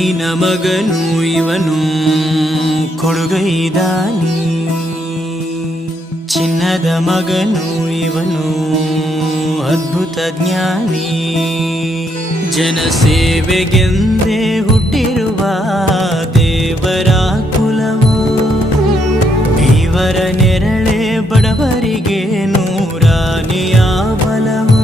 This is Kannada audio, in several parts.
ಮಣ್ಣಿನ ಮಗನು ಇವನು ಕೊಡುಗೈದಾನಿ, ಚಿನ್ನದ ಮಗನು ಇವನು ಅದ್ಭುತ ಜ್ಞಾನಿ. ಜನಸೇವೆಗೆಂದೇ ಹುಟ್ಟಿರುವ ದೇವರ ಕುಲವೋ, ಇವರ ನೆರಳೆ ಬಡವರಿಗೆ ನೂರಾನೆಯ ಬಲವೋ.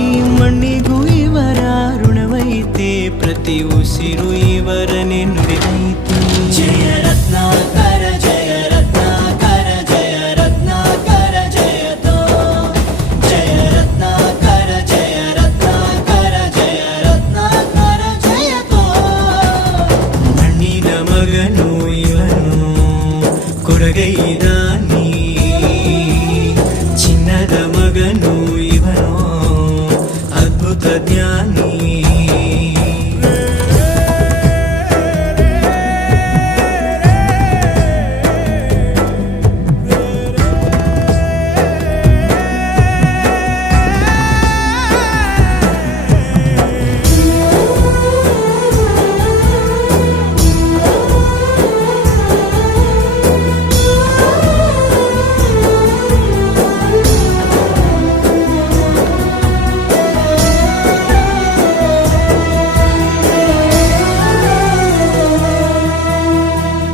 ಈ ಮಣ್ಣಿಗೂ ಇವರ ಋಣವೈತೆ, ಪ್ರತಿ ಉಸಿರು ಇವರನೆ ನುಡಿದೈತೆ. ಜಯ ರತ್ನಾಕರ ಜಯ ರತ್ನಾಕರ ಜಯ ರತ್ನಾಕರ ಜಯತೋ, ಜಯ ರತ್ನಾಕರ ಜಯ ರತ್ನಾಕರ ಜಯ ರತ್ನಾಕರ ಜಯತೋ. ಮಣ್ಣಿನ ಮಗನು ಇವನು ಕೊಡಗೈದಾನಿ, ಚಿನ್ನದ ಮಗನು ಇವನು ಅದ್ಭುತ ಜ್ಞಾನಿ.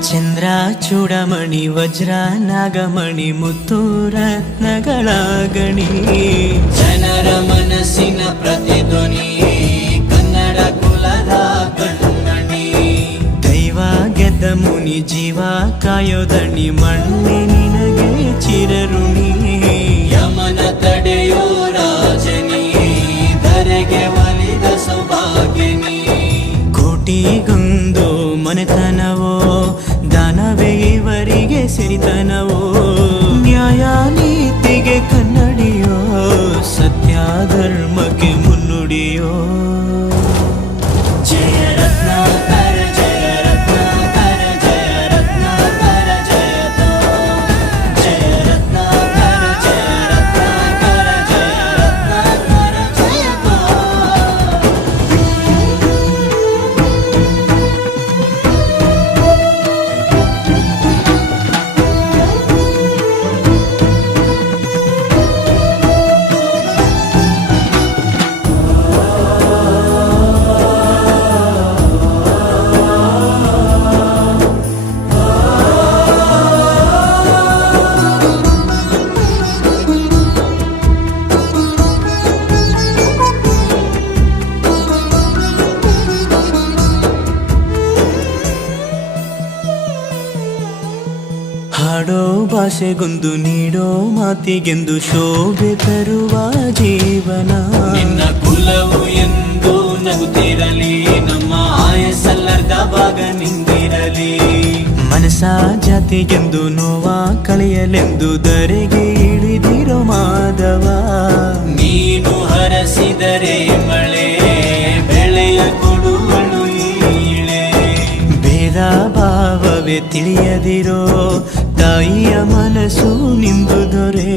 ಚಂದ್ರ ಚೂಡಮಣಿ ವಜ್ರ ನಾಗಮಣಿ ಮುತ್ತು ರತ್ನಗಳ ಗಣಿ, ಜನರ ಮನಸ್ಸಿನ ಪ್ರತಿಧ್ವನಿ ಕನ್ನಡ ಕುಲದ ಕಣ್ಮಣಿ. ದೈವ ಗೆದ್ದ ಮುನಿ ಜೀವ ಕಾಯೋದಣಿ, ಮಣ್ಣೆ ನಿನಗೆ ಚಿರಋಣಿ. ಯಮನ ತಡೆಯೋ ರಾಜನಿ, ಧರೆಗೆ ಒಲಿದ ಸೌಭಾಗ್ಯನಿ. ಕೋಟಿಗೊಂದು ಮನೆತನವೋ, ದಾನವೇ ಇವರಿಗೆ ಸಿರಿತನವೋ. ನ್ಯಾಯ ನೀತಿಗೆ ಕನ್ನಡಿಯೋ, ಸತ್ಯ ಧರ್ಮಕ್ಕೆ ಮುನ್ನುಡಿಯೋ. ಜಯ ರತ್ನಾಕರ ಜಯ ರತ್ನಾಕರ ಜಯ ರತ್ನಾಕರ ಜಯತೋ, ಜಯ ರತ್ನಾಕರ ಜಯ ರತ್ನಾಕರ ಜಯ ರತ್ನಾಕರ ಜಯತೋ. ಹಾಡೋ ಭಾಷೆಗೊಂದು ನೀಡೋ ಮಾತಿಗೆಂದು ಶೋಭೆ ತರುವ ಜೀವನ. ನಿನ್ನ ಕುಲವು ಎಂದು ನಗುತ್ತಿರಲಿ, ನಮ್ಮ ಆಯಸ್ಸಲ್ಲರ್ಧ ಭಾಗ ನಿಂದಿರಲಿ. ಮನಸ ಜಾತಿಗೆಂದು ನೋವ ಕಳೆಯಲೆಂದು ಧರೆಗೆ ಇಳಿದಿರೋ ಮಾಧವ. ನೀನು ಹರಸಿದರೆ ಮಳೆ ಬೆಳೆಯ ಕೊಡುವಳು ಈಳೆ. ಭೇದ ಭಾವವೇ ತಿಳಿಯದಿರೋ ತಾಯಿಯ ಮನಸ್ಸು ನಿಂದು ದೊರೆ.